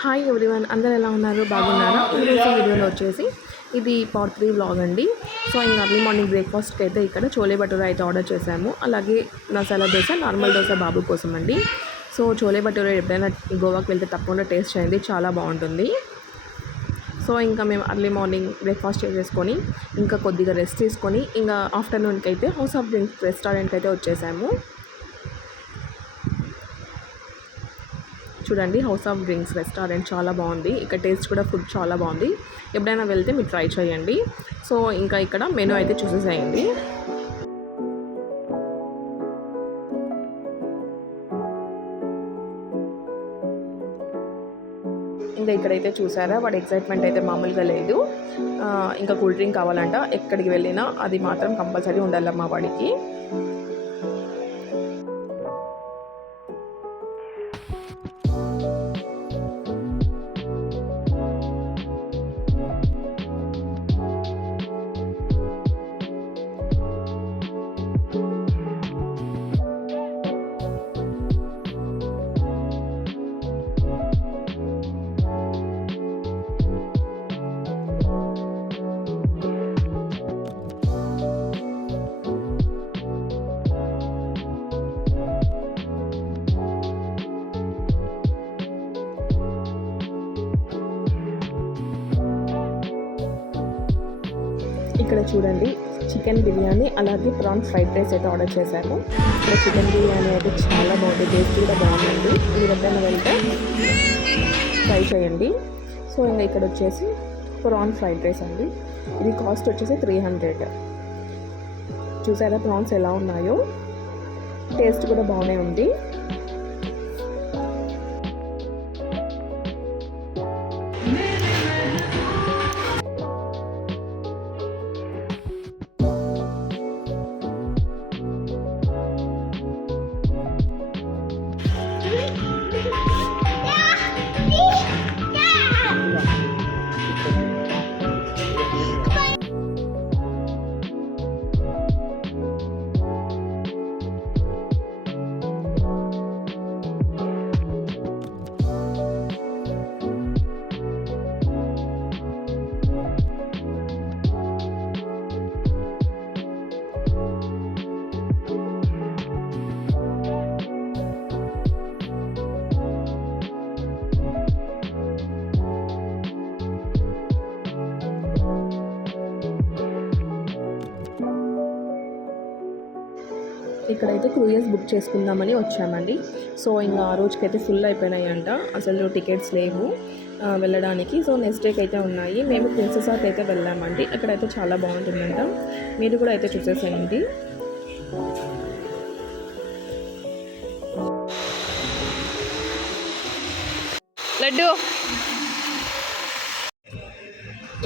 Hi everyone, అందరు ఎలా ఉన్నారు? బాగున్నారా? ఈరోజు వీడియోలో వచ్చేసి ఇది పార్ట్ 3 వ్లాగ్ అండి. సో ఇంకా అర్లీ మార్నింగ్ బ్రేక్ఫాస్ట్కి అయితే ఇక్కడ చోలే భటూరా అయితే ఆర్డర్ చేశాము. అలాగే మసాలా దోశ, నార్మల్ దోశ బాబు కోసం అండి. సో చోలే భటూరా ఎప్పుడైనా గోవాకి వెళ్తే తప్పకుండా టేస్ట్ చేయండి, చాలా బాగుంటుంది. సో ఇంకా మేము అర్లీ మార్నింగ్ బ్రేక్ఫాస్ట్ చేసేసుకొని ఇంకా కొద్దిగా రెస్ట్ తీసుకొని ఇంకా ఆఫ్టర్నూన్కి అయితే హౌస్ ఆఫ్ డ్రింక్స్ రెస్టారెంట్కి అయితే వచ్చేసాము. చూడండి, హౌస్ ఆఫ్ డ్రింక్స్ రెస్టారెంట్ చాలా బాగుంది. ఇక్కడ టేస్ట్ కూడా ఫుడ్ చాలా బాగుంది. ఎప్పుడైనా వెళ్తే మీరు ట్రై చేయండి. సో ఇంకా ఇక్కడ మెనూ అయితే చూసేసేయండి. ఇంకా ఇక్కడైతే చూసారా, వాడి ఎక్సైట్మెంట్ అయితే మామూలుగా లేదు. ఇంకా కూల్ డ్రింక్ కావాలంట. ఎక్కడికి వెళ్ళినా అది మాత్రం కంపల్సరీ ఉండాలమ్మా వాడికి. ఇక్కడ చూడండి, చికెన్ బిర్యానీ అలాగే ప్రాన్ ఫ్రైడ్ రైస్ అయితే ఆర్డర్ చేశాము. ఇక్కడ చికెన్ బిర్యానీ అయితే చాలా బాగుంది, టేస్ట్ కూడా బాగుందండి. మీరు ఎప్పుడైనా వెళ్తే ట్రై చేయండి. సో ఇంకా ఇక్కడ వచ్చేసి ప్రాన్ ఫ్రైడ్ రైస్ అండి. ఇది కాస్ట్ వచ్చేసి 300. చూసారా ప్రాన్స్ ఎలా ఉన్నాయో, టేస్ట్ కూడా బాగానే ఉంది. ఇక్కడైతే క్రూయర్స్ బుక్ చేసుకుందామని వచ్చామండి. సో ఇంకా ఆ రోజుకైతే ఫుల్ అయిపోయినాయంట, అసలు టికెట్స్ లేవు వెళ్ళడానికి. సో నెక్స్ట్ డేకి అయితే ఉన్నాయి. మేము ప్రిన్సెస్ ఆర్ట్ అయితే వెళ్ళామండి. అక్కడైతే చాలా బాగుంటుందంట, మీరు కూడా అయితే చూసేసేయండి. లడ్డు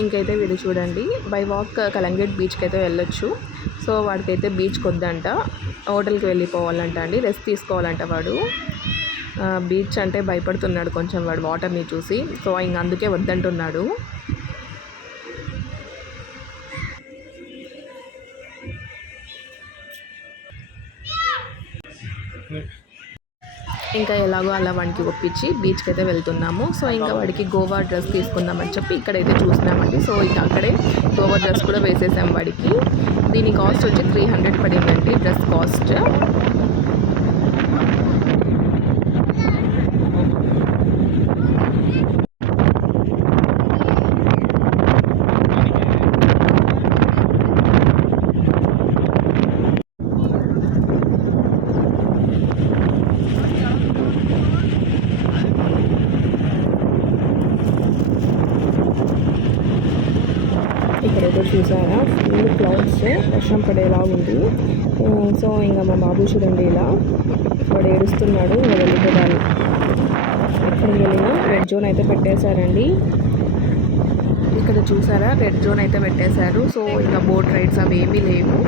ఇంకైతే వీళ్ళు చూడండి, బై వాక్ కలంగేట్ బీచ్కి అయితే వెళ్ళొచ్చు. సో వాడికైతే బీచ్కి వద్దంట, హోటల్కి వెళ్ళిపోవాలంట అండి, రెస్ట్ తీసుకోవాలంట వాడు. బీచ్ అంటే భయపడుతున్నాడు కొంచెం వాడు వాటర్ని చూసి. సో ఇంక అందుకే వద్దంటున్నాడు. ఇంకా ఎలాగో అలా వాడికి ఒప్పించి బీచ్కి అయితే వెళ్తున్నాము. సో ఇంకా వాడికి గోవా డ్రెస్ తీసుకుందామని చెప్పి ఇక్కడైతే చూసినామండి. సో ఇంకా అక్కడే గోవా డ్రెస్ కూడా వేసేసాం వాడికి. దీని కాస్ట్ వచ్చి 300 పడిందండి డ్రెస్ కాస్ట్. ఇక్కడైతే చూసారా, ఫుల్ క్లౌడ్స్, వర్షం పడేలా ఉంది. సో ఇంకా మా బాబు చూడండి, ఇలా వాడు ఏడుస్తున్నాడు. ఇంకా వెళ్ళిపోవాలి. ఎక్కడికి వెళ్ళినా రెడ్ జోన్ అయితే పెట్టేశారండి. ఇక్కడ చూసారా, రెడ్ జోన్ అయితే పెట్టేశారు. సో ఇంకా బోట్ రైడ్స్ అవి ఏమీ లేవు.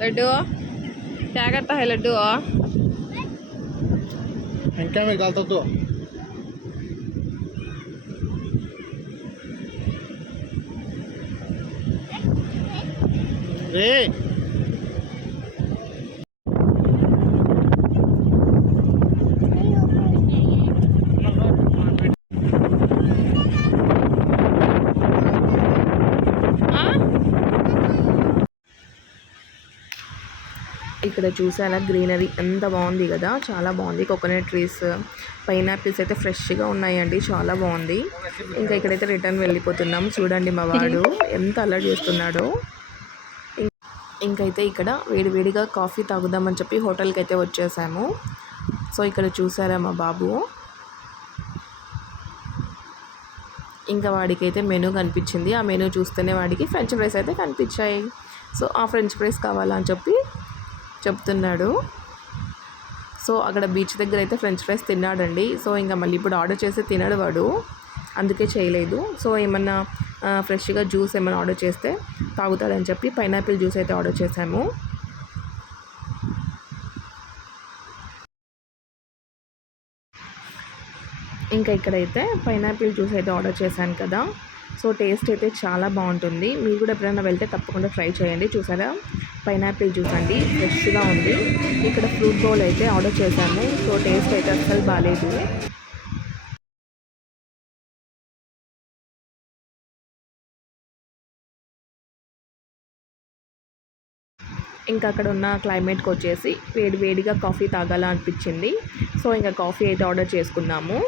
लड्डू क्या करता है लड्डू? क्या में डालता तो रे ఇక్కడ చూసారా గ్రీనరీ ఎంత బాగుంది కదా, చాలా బాగుంది. కోకోనట్ ట్రీస్, పైనాపిల్స్ అయితే ఫ్రెష్గా ఉన్నాయండి, చాలా బాగుంది. ఇంకా ఇక్కడైతే రిటర్న్ వెళ్ళిపోతున్నాం. చూడండి మా వాడు ఎంత అలర్ట్ చేస్తున్నాడో. ఇంకైతే ఇక్కడ వేడివేడిగా కాఫీ తాగుదామని చెప్పి హోటల్కి అయితే వచ్చేసాము. సో ఇక్కడ చూసారా మా బాబు, ఇంకా వాడికైతే మెనూ కనిపించింది. ఆ మెనూ చూస్తేనే వాడికి ఫ్రెంచ్ ఫ్రైస్ అయితే కనిపించాయి. సో ఆ ఫ్రెంచ్ ఫ్రైస్ కావాలని చెప్పి చెప్తున్నాడు. సో అక్కడ బీచ్ దగ్గర అయితే ఫ్రెంచ్ ఫ్రైస్ తిన్నాడండి. సో ఇంకా మళ్ళీ ఇప్పుడు ఆర్డర్ చేస్తే తినడు వాడు, అందుకే చేయలేదు. సో ఏమన్నా ఫ్రెష్గా జ్యూస్ ఏమైనా ఆర్డర్ చేస్తే తాగుతాడని చెప్పి పైనాపిల్ జ్యూస్ అయితే ఆర్డర్ చేసాము. ఇంకా ఇక్కడైతే పైనాపిల్ జ్యూస్ అయితే ఆర్డర్ చేశాను కదా. సో టేస్ట్ అయితే చాలా బాగుంటుంది. మీరు కూడా ఎప్పుడైనా వెళ్తే తప్పకుండా ట్రై చేయండి. చూసారా పైనాపిల్ జ్యూస్ అండి, ఫ్రెష్గా ఉంది. ఇక్కడ ఫ్రూట్ బౌల్ అయితే ఆర్డర్ చేశాము. సో టేస్ట్ అయితే అస్సలు బాగాలేదు. ఇంకా అక్కడ ఉన్న క్లైమేట్కి వచ్చేసి వేడిగా కాఫీ తాగాల అనిపించింది. సో ఇంకా కాఫీ అయితే ఆర్డర్ చేసుకున్నాము.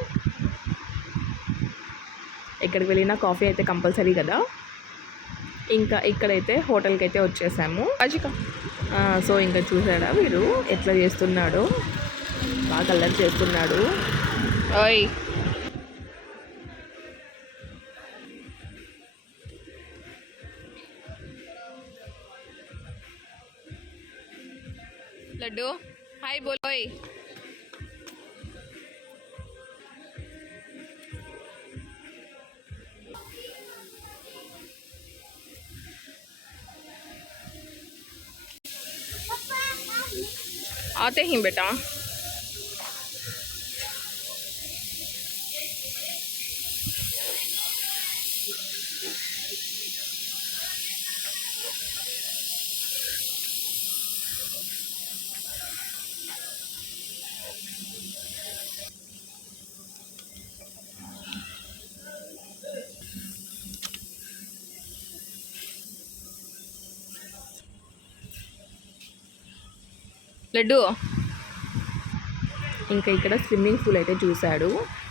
ఎక్కడికి వెళ్ళినా కాఫీ అయితే కంపల్సరీ కదా. ఇంకా ఇక్కడైతే హోటల్కి అయితే వచ్చేసాము. సో ఇంకా చూసాడా వీడు ఎట్లా చేస్తున్నాడో, బాగా కలర్ చేస్తున్నాడు. ఓయ్ लड्डू हाय बोलो। आते ही बेटा। లడ్డు ఇంకా ఇక్కడ స్విమ్మింగ్ పూల్ అయితే చూశాడు.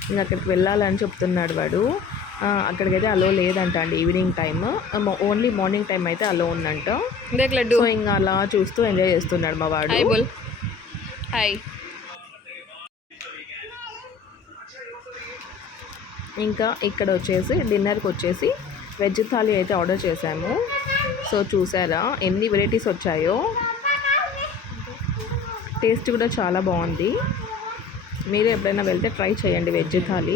ఇంకా అక్కడికి వెళ్ళాలని చెప్తున్నాడు వాడు. అక్కడికైతే అలో లేదంట అండి evening time, only morning time అయితే అలో ఉందంట. లడ్డు సో ఇంకా అలా చూస్తూ ఎంజాయ్ చేస్తున్నాడు మా వాడు. హాయ్ బోల్ హాయ్. ఇంకా ఇక్కడ వచ్చేసి డిన్నర్కి వచ్చేసి వెజ్ థాలీ అయితే ఆర్డర్ చేశాము. సో చూసారా ఎన్ని వెరైటీస్ వచ్చాయో, టేస్ట్ కూడా చాలా బాగుంది. మీరు ఎప్పుడైనా వెళ్తే ట్రై చేయండి వెజ్ థాలీ.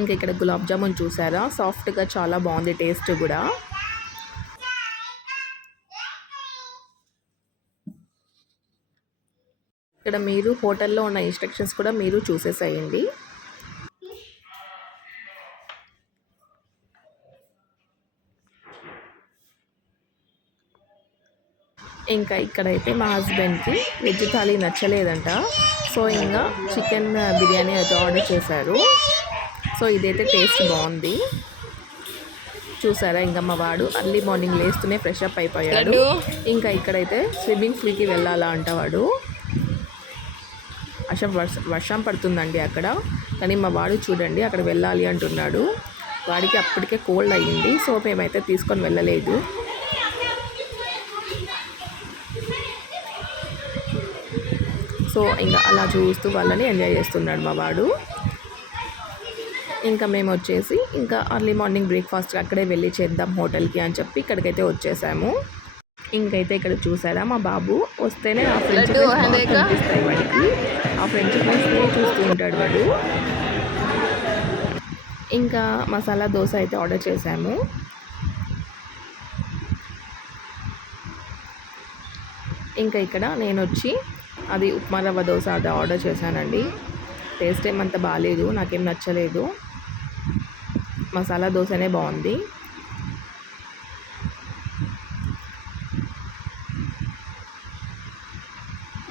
ఇంకా ఇక్కడ గులాబ్ జామున్ చూసారా, సాఫ్ట్గా చాలా బాగుంది టేస్ట్ కూడా. ఇక్కడ మీరు హోటల్లో ఉన్న ఇన్స్ట్రక్షన్స్ కూడా మీరు చూసేసేయండి. ఇంకా ఇక్కడైతే మా హస్బెండ్కి వెజ్ థాలీ నచ్చలేదంట. సో ఇంకా చికెన్ బిర్యానీ అయితే ఆర్డర్ చేశారు. సో ఇదైతే టేస్ట్ బాగుంది. చూసారా ఇంకా మా వాడు అర్లీ మార్నింగ్ లేస్తూనే ఫ్రెష్ అప్ అయిపోయాడు. ఇంకా ఇక్కడైతే స్విమ్మింగ్ పూల్కి వెళ్ళాలా అంటవాడు. వర్షం పడుతుందండి అక్కడ, కానీ మా వాడు చూడండి అక్కడ వెళ్ళాలి అంటున్నాడు. వాడికి అప్పటికే కోల్డ్ అయ్యింది, సో మేమైతే తీసుకొని వెళ్ళలేదు. సో ఇంకా అలా చూస్తూ వాళ్ళని ఎంజాయ్ చేస్తున్నాడు మా వాడు. ఇంకా మేము వచ్చేసి ఇంకా అర్లీ మార్నింగ్ బ్రేక్ఫాస్ట్ అక్కడే వెళ్ళి చేద్దాం హోటల్కి అని చెప్పి ఇక్కడికైతే వచ్చేసాము. ఇంకైతే ఇక్కడ చూసారా మా బాబు వస్తేనే ఆ ఫ్రెంచ్ కనిపిస్తాయి వాడికి. ఆ ఫ్రెంచ్ ఫ్రైస్నే చూస్తూ ఉంటాడు వాడు. ఇంకా మసాలా దోశ అయితే ఆర్డర్ చేసాము. ఇంకా ఇక్కడ నేను వచ్చి అది ఉప్మా రవ్వ దోశ అది ఆర్డర్ చేశానండి. టేస్ట్ ఏమంత బాగాలేదు, నాకేం నచ్చలేదు. మసాలా దోశనే బాగుంది.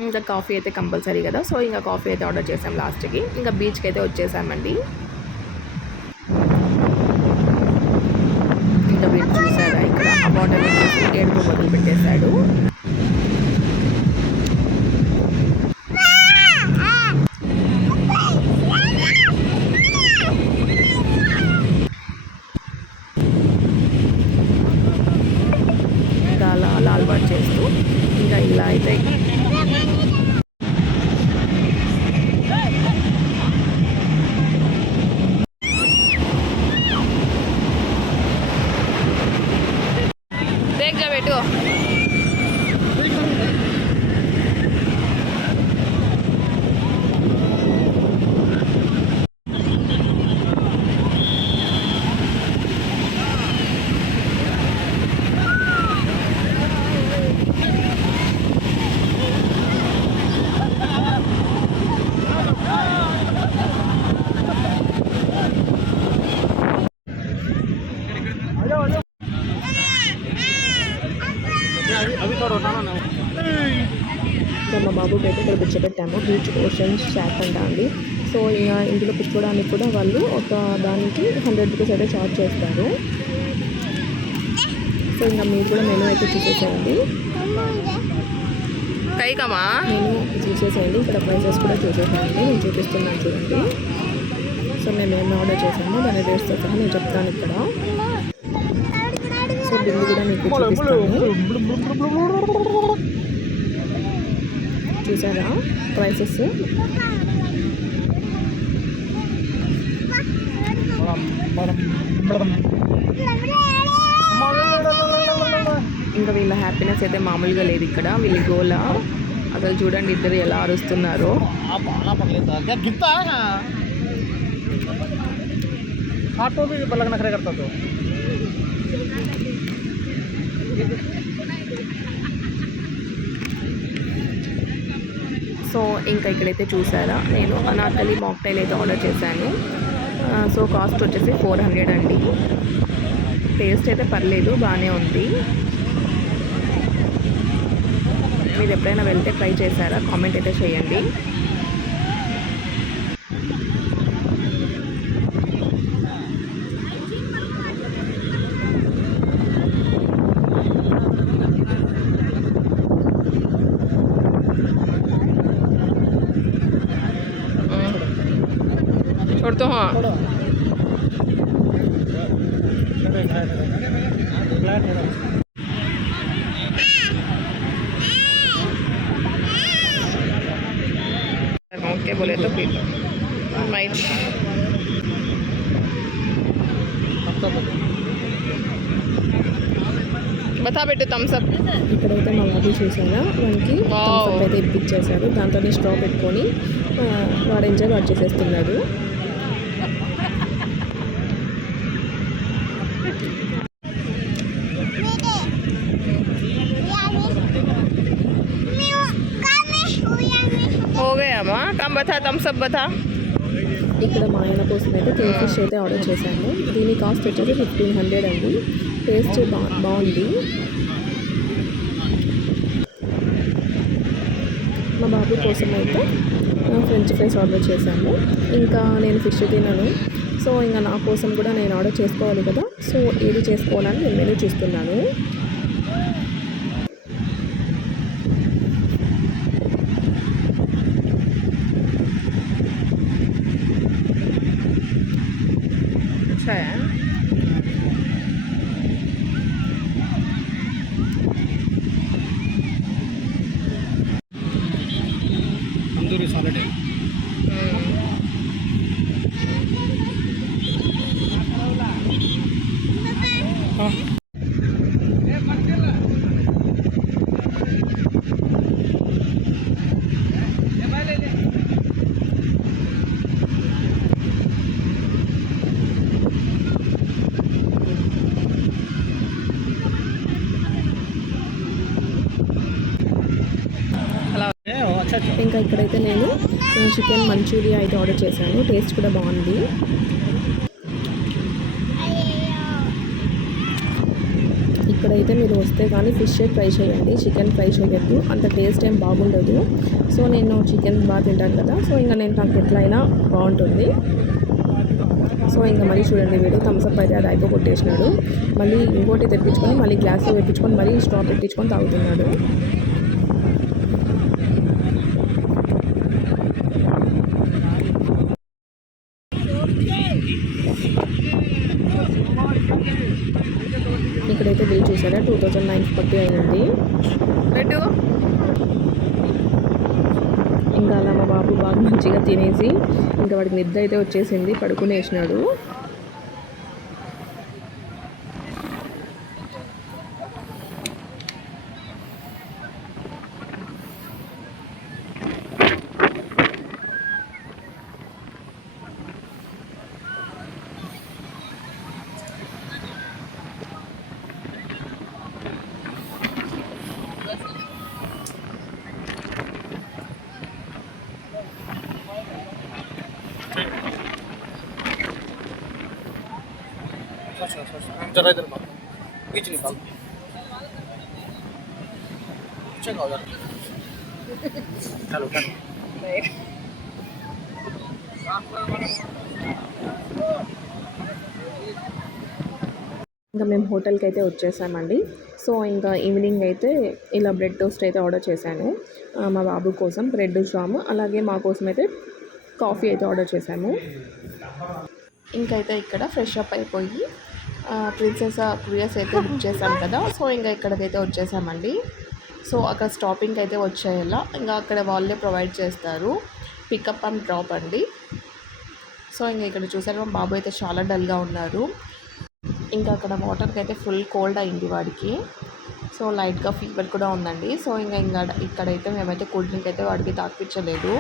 ఇంకా కాఫీ అయితే కంపల్సరీ కదా, సో ఇంకా కాఫీ అయితే ఆర్డర్ చేసాం లాస్ట్కి. ఇంకా బీచ్కి అయితే వచ్చేసామండి. ఇంకా వీడు చూసారా ఇక్కడ ఆ బాటిల్ చూసి ఏడుపు మొదలు పెట్టేశాడు. ఇంకా అలా అలా అలవాటు చేస్తూ ఇంకా ఇలా అయితే పెట్టు. మా బాబుకి అయితే ఇక్కడ కూర్చోబెట్టాము. బీచ్ ఓషన్స్ షాక్ అంట అండి. సో ఇక ఇందులో కూర్చోడానికి కూడా వాళ్ళు ఒక దానికి 100 రూపీస్ అయితే ఛార్జ్ చేస్తారు. సో ఇంకా మీరు కూడా మెనూ అయితే చూసేసేయండి. మెనూ చూసేసేయండి. ఇక్కడ ప్రైసెస్ కూడా చూసేసేయండి. నేను చూపిస్తున్నాను చూడండి. సో మేము ఏమి ఆర్డర్ చేసామో దాని రేట్స్తో సహా నేను చెప్తాను ఇక్కడ. సో బిల్లు కూడా మీకు చూపిస్తాను. చూసారా ప్రైసెస్. ఇంకా వీళ్ళ హ్యాపీనెస్ అయితే మామూలుగా లేదు ఇక్కడ. వీళ్ళ గోల అసలు చూడండి, ఇద్దరు ఎలా అరుస్తున్నారో. సో ఇంకా ఇక్కడైతే చూసారా నేను అనార్కలి మాక్టైల్ అయితే ఆర్డర్ చేశాను. సో కాస్ట్ వచ్చేసి 400 అండి. టేస్ట్ అయితే పర్లేదు, బాగానే ఉంది. మీరు ఎప్పుడైనా వెళ్తే ట్రై చేశారా? కామెంట్ అయితే చేయండి. छोड़ते हाँ ओके बोले तो फिर राइट బతా పెట్టు థమ్స్ అప్. ఇక్కడైతే మా బాబు చూసారా వానికి థమ్స్ అప్ అయితే ఇప్పించేశారు. దాంతోనే స్ట్రా పెట్టుకొని వాడు ఎంజాయ్ వాడు చేసేస్తున్నాడు. ఓకేమ్మా కమ్ బతా థమ్స్ అప్ బతా. ఇక్కడ మా ఆయన కోసం అయితే కింగ్ ఫిష్ అయితే ఆర్డర్ చేశాను. దీని కాస్ట్ వచ్చేసి 1500 అండి. టేస్ట్ బాగుంది. మా బాబు కోసం అయితే ఫ్రెంచ్ ఫ్రైస్ ఆర్డర్ చేశాను. ఇంకా నేను ఫిష్ తినను, సో సో ఇంకా నా కోసం కూడా నేను ఆర్డర్ చేసుకోవాలి కదా, సో ఏది చేసుకోవాలని నేను మెనూ చూస్తున్నాను. तंदूरी सैलड है। हाँ। अच्छा अच्छा। ఇంకా ఇక్కడైతే నేను చికెన్ మంచూరియా అయితే ఆర్డర్ చేశాను. టేస్ట్ కూడా బాగుంది. ఇక్కడైతే మీరు వస్తే కానీ ఫిష్ ఫ్రై చేయండి, చికెన్ ఫ్రై చేయొద్దు, అంత టేస్ట్ ఏం బాగుండదు. సో నేను చికెన్ బాగా తింటాను కదా, సో ఇంకా నాకు ఎట్లయినా బాగుంటుంది. సో ఇంకా మళ్ళీ చూడండి, వీడు థమ్స్అప్ అయితే అది అయిపోగొట్టేసినాడు. మళ్ళీ ఇంకోటి తెప్పించుకొని మళ్ళీ గ్లాస్లో పెట్టించుకొని మళ్ళీ స్ట్రా పెట్టించుకొని తాగుతున్నాడు. ఇక్కడైతే బిల్ చూసారా, 2009 అయింది. ఇంకా అలా మా బాబు బాగా మంచిగా తినేసి ఇంకా వాడికి నిద్ర అయితే వచ్చేసింది, పడుకునేసినాడు. जरा इधर बात बीच निकाल चेक हो यार। चलो चलो ఇంకా మేము హోటల్కి అయితే వచ్చేసామండి. సో ఇంకా ఈవినింగ్ అయితే ఇలా బ్రెడ్ టోస్ట్ అయితే ఆర్డర్ చేశాను మా బాబు కోసం, బ్రెడ్ జామ్, అలాగే మా కోసం అయితే కాఫీ అయితే ఆర్డర్ చేశాము. ఇంకైతే ఇక్కడ ఫ్రెష్ అప్ అయిపోయి ప్రిన్సెస్ క్రూయస్ అయితే బుక్ చేశాం కదా, సో ఇంకా ఇక్కడికైతే వచ్చేసామండి. సో అక్కడ స్టాపింగ్ అయితే వచ్చేయాలా, ఇంకా అక్కడ వాళ్ళే ప్రొవైడ్ చేస్తారు పికప్ అండ్ డ్రాప్ అండి. సో ఇంకా ఇక్కడ చూసారు మా బాబు అయితే చాలా డల్గా ఉన్నారు. ఇంకా అక్కడ వాటర్కి అయితే ఫుల్ కోల్డ్ అయింది వాడికి, సో లైట్గా ఫీవర్ కూడా ఉందండి. సో ఇంకా ఇక్కడైతే మేమైతే కూల్ డ్రింక్ అయితే వాడికి తాకిపించలేదు.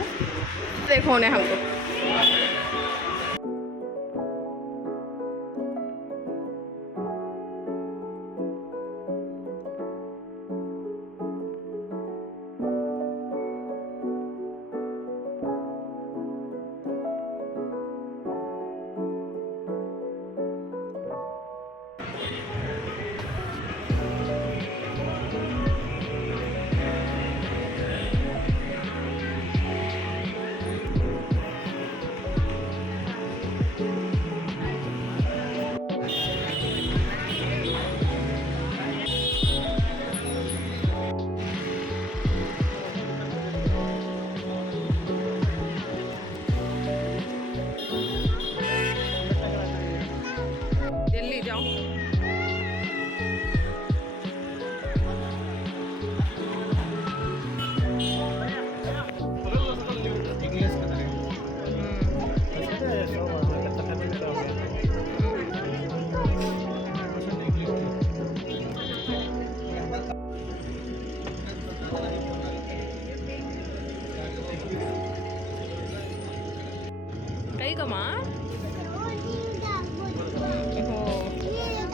Kamu? Oh.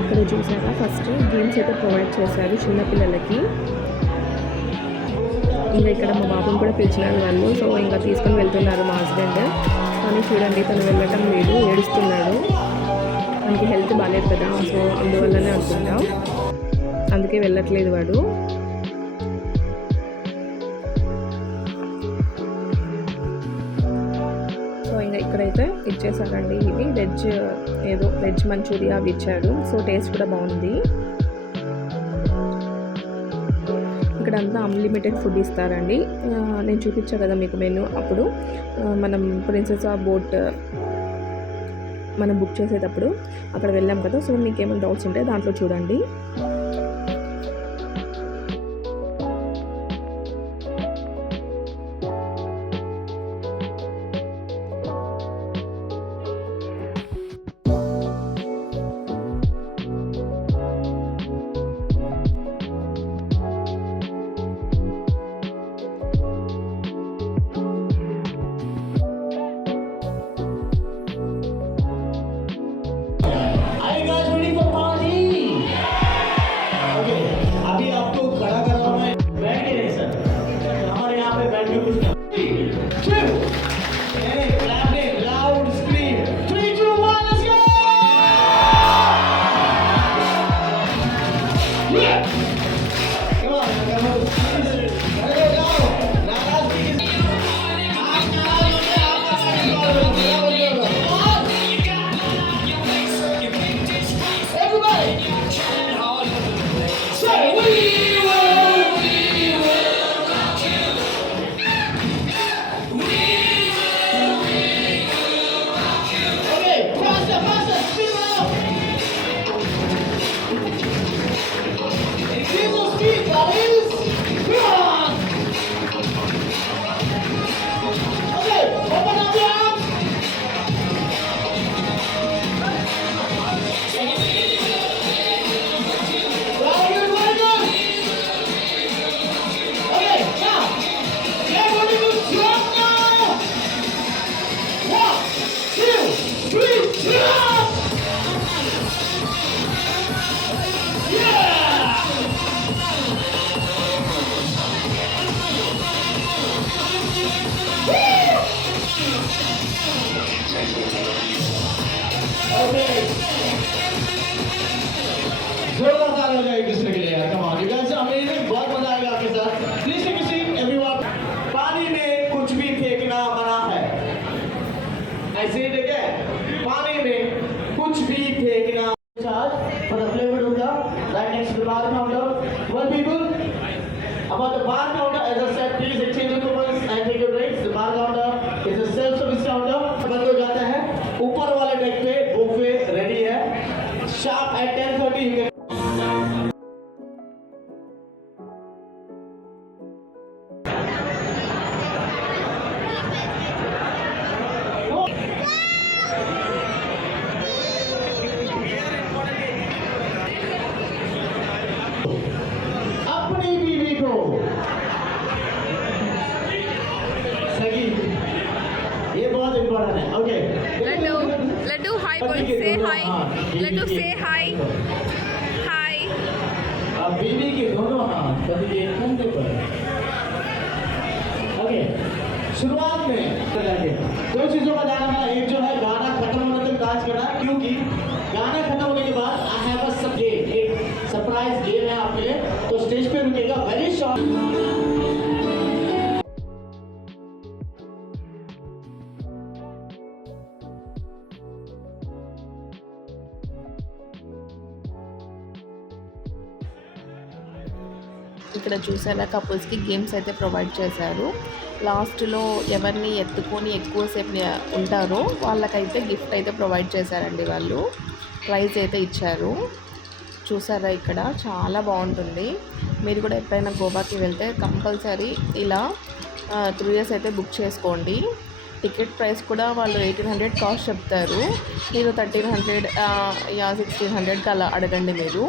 ఇక్కడ చూసారా ఫస్ట్ గేమ్స్ అయితే ప్రొవైడ్ చేశారు చిన్నపిల్లలకి. ఇంకా ఇక్కడ మా బాబుని కూడా పిలిచినారు వాళ్ళు. సో ఇంకా తీసుకొని వెళ్తున్నారు మా హస్బెండ్. కానీ చూడండి తను వెళ్ళటం లేదు, ఏడుస్తున్నాడు. మనకి హెల్త్ బాగాలేదు కదా, సో అందువల్లనే అనుకుంటా, అందుకే వెళ్ళట్లేదు వాడు. సో ఇంకా ఇక్కడైతే ఇచ్చేసారండి. ఇది వెజ్ మంచూరియా అవి ఇచ్చాడు. సో టేస్ట్ కూడా బాగుంది. ఇక్కడంతా అన్లిమిటెడ్ ఫుడ్ ఇస్తారండి. నేను చూపించా కదా మీకు మెనూ అప్పుడు, మనం ప్రిన్సెస్ ఆఫ్ బోట్ మనం బుక్ చేసేటప్పుడు అక్కడ వెళ్ళాం కదా. సో మీకు ఏమైనా డౌట్స్ ఉంటే దాంట్లో చూడండి. जोरदार ताली हो जाए एक दूसरे के लिए यार। Come on you guys amazing, बहुत मजा आएगा आपके साथ। Please take a seat everyone. पानी में कुछ भी फेंकना मना है। आई से इट अगेन, पानी में कुछ भी फेंकना। Charge for the flavour dosa right next to the bar counter. One people about the bar counter, as I said, please exchange your coupons and take your drinks. The bar counter is a self service counter. बंद हो जाता है। ऊपर वाले डेक पे buffet ready बढ़ाना है ओके लड्डू हाय बोल से हाय लड्डू से हाय हाय बीवी के दोनों हाथ पति के कंधे पर ओके शुरुआत में दो चीजों का ध्यान रखना एक जो है गाना खत्म होने तक डांस करना क्योंकि गाना खत्म होने के बाद आई हैव अ गेम एक सरप्राइज गेम है आपके लिए तो स्टेज पे रुकेगा वेरी शॉर्ट ఇక్కడ చూసారా కపుల్స్కి గేమ్స్ అయితే ప్రొవైడ్ చేశారు. లాస్ట్లో ఎవరిని ఎత్తుకొని ఎక్కువసేపు ఉంటారో వాళ్ళకైతే గిఫ్ట్ అయితే ప్రొవైడ్ చేశారండి. వాళ్ళు ప్రైజ్ అయితే ఇచ్చారు. చూసారా ఇక్కడ చాలా బాగుంటుంది. మీరు కూడా ఎప్పుడైనా గోవాకి వెళ్తే కంపల్సరీ ఇలా 3 ఇయర్స్ అయితే బుక్ చేసుకోండి. టికెట్ ప్రైస్ కూడా వాళ్ళు 1800 కాస్ట్ చెప్తారు. మీరు 1300 1600 అలా అడగండి మీరు.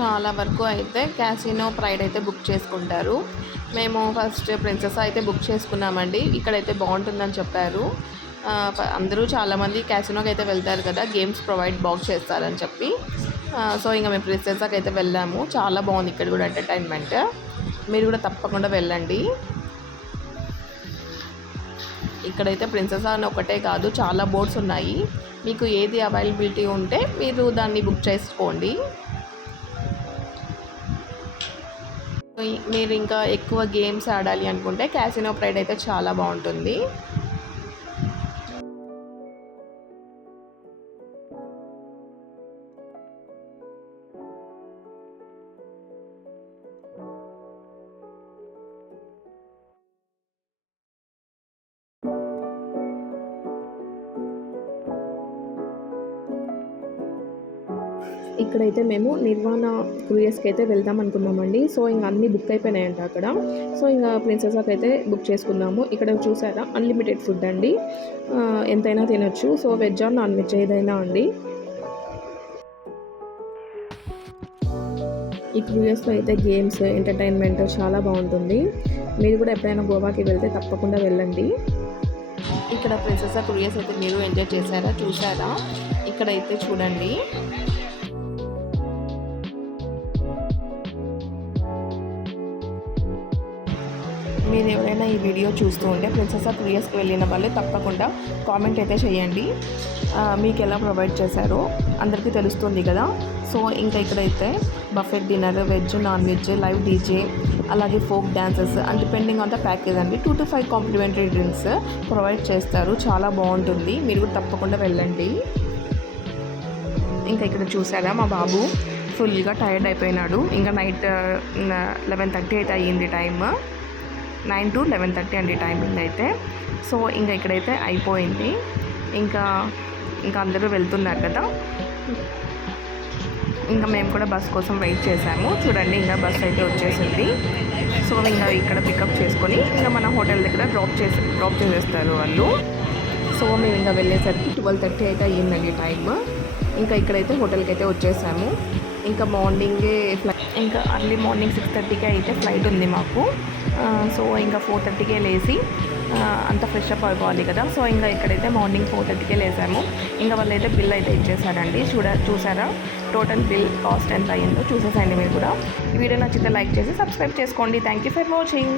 చాలా వరకు అయితే క్యాసినో ప్రైడ్ అయితే బుక్ చేసుకుంటారు. మేము ఫస్ట్ ప్రిన్సెస్ అయితే బుక్ చేసుకున్నామండి. ఇక్కడైతే బాగుంటుందని చెప్పారు. అందరూ చాలామంది క్యాసినోకి అయితే వెళ్తారు కదా, గేమ్స్ బాగా చేస్తారని చెప్పి. సో ఇంకా మేము ప్రిన్సెస్కి అయితే వెళ్ళాము. చాలా బాగుంది ఇక్కడ కూడా ఎంటర్టైన్మెంట్. మీరు కూడా తప్పకుండా వెళ్ళండి. ఇక్కడైతే ప్రిన్సెస్ అని ఒకటే కాదు, చాలా బోర్డ్స్ ఉన్నాయి. మీకు ఏది అవైలబిలిటీ ఉంటే మీరు దాన్ని బుక్ చేసుకోండి. మీరు ఇంకా ఎక్కువ గేమ్స్ ఆడాలి అనుకుంటే క్యాసినో ప్రైడ్ అయితే చాలా బాగుంటుంది. ఇక్కడైతే మేము నిర్వాణ క్రూయర్స్కి అయితే వెళ్దాం అనుకున్నామండి. సో ఇంకా అన్నీ బుక్ అయిపోయినాయంట అక్కడ. సో ఇంకా ప్రిన్సెస్కి అయితే బుక్ చేసుకున్నాము. ఇక్కడ చూసారా అన్లిమిటెడ్ ఫుడ్ అండి, ఎంతైనా తినొచ్చు. So veg or non veg ఏదైనా అండి. ఈ క్రూయర్స్లో అయితే గేమ్స్ ఎంటర్టైన్మెంట్ చాలా బాగుంటుంది. మీరు కూడా ఎప్పుడైనా గోవాకి వెళ్తే తప్పకుండా వెళ్ళండి. ఇక్కడ ప్రిన్సెస్ క్రూయర్స్ అయితే మీరు ఎంజాయ్ చేశారా, చూసారా? ఇక్కడైతే చూడండి. మీరు ఎవరైనా ఈ వీడియో చూస్తూ ఉంటే ప్రిన్సెస్ క్రూయర్స్కి వెళ్ళిన వాళ్ళు తప్పకుండా కామెంట్ అయితే చేయండి. మీకు ఎలా ప్రొవైడ్ చేశారో అందరికీ తెలుస్తుంది కదా. సో ఇంకా ఇక్కడైతే buffet dinner, veg non veg, live DJ, అలాగే folk dances and depending on the package అండి 2 to 5 కాంప్లిమెంటరీ డ్రింక్స్ ప్రొవైడ్ చేస్తారు. చాలా బాగుంటుంది. మీరు కూడా తప్పకుండా వెళ్ళండి. ఇంకా ఇక్కడ చూసారా మా బాబు ఫుల్గా టైర్డ్ అయిపోయినాడు. ఇంకా నైట్ 11:30 అయితే అయ్యింది టైమ్. 9 to 11:30 అండి టైమింగ్ అయితే. సో ఇంకా ఇక్కడైతే అయిపోయింది. ఇంకా అందరూ వెళ్తున్నారు కదా. ఇంకా మేము కూడా బస్ కోసం వెయిట్ చేసాము. చూడండి ఇంకా బస్ అయితే వచ్చేసింది. సో ఇంకా ఇక్కడ పికప్ చేసుకొని ఇంకా మన హోటల్ దగ్గర డ్రాప్ చేసేస్తారు వాళ్ళు. సో మేము ఇంకా వెళ్ళేసరికి 12:30 అయితే అయ్యిందండి టైమ్. ఇంకా ఇక్కడైతే హోటల్కి అయితే వచ్చేసాము. ఇంకా మార్నింగే ఇంకా అర్లీ మార్నింగ్ 6:30కి అయితే ఫ్లైట్ ఉంది మాకు. సో ఇంకా 4:30కే లేచి అంత ఫ్రెష్ అప్ అయిపోవాలి కదా. సో ఇంకా ఇక్కడైతే మార్నింగ్ 4:30కే లేసాము. ఇంకా వాళ్ళైతే బిల్ అయితే ఇచ్చేసారండి. చూసారా టోటల్ బిల్ కాస్ట్ ఎంత అయ్యిందో చూసేసండి. మీరు కూడా ఈ వీడియో నచ్చితే లైక్ చేసి సబ్స్క్రైబ్ చేసుకోండి. Thank you for watching.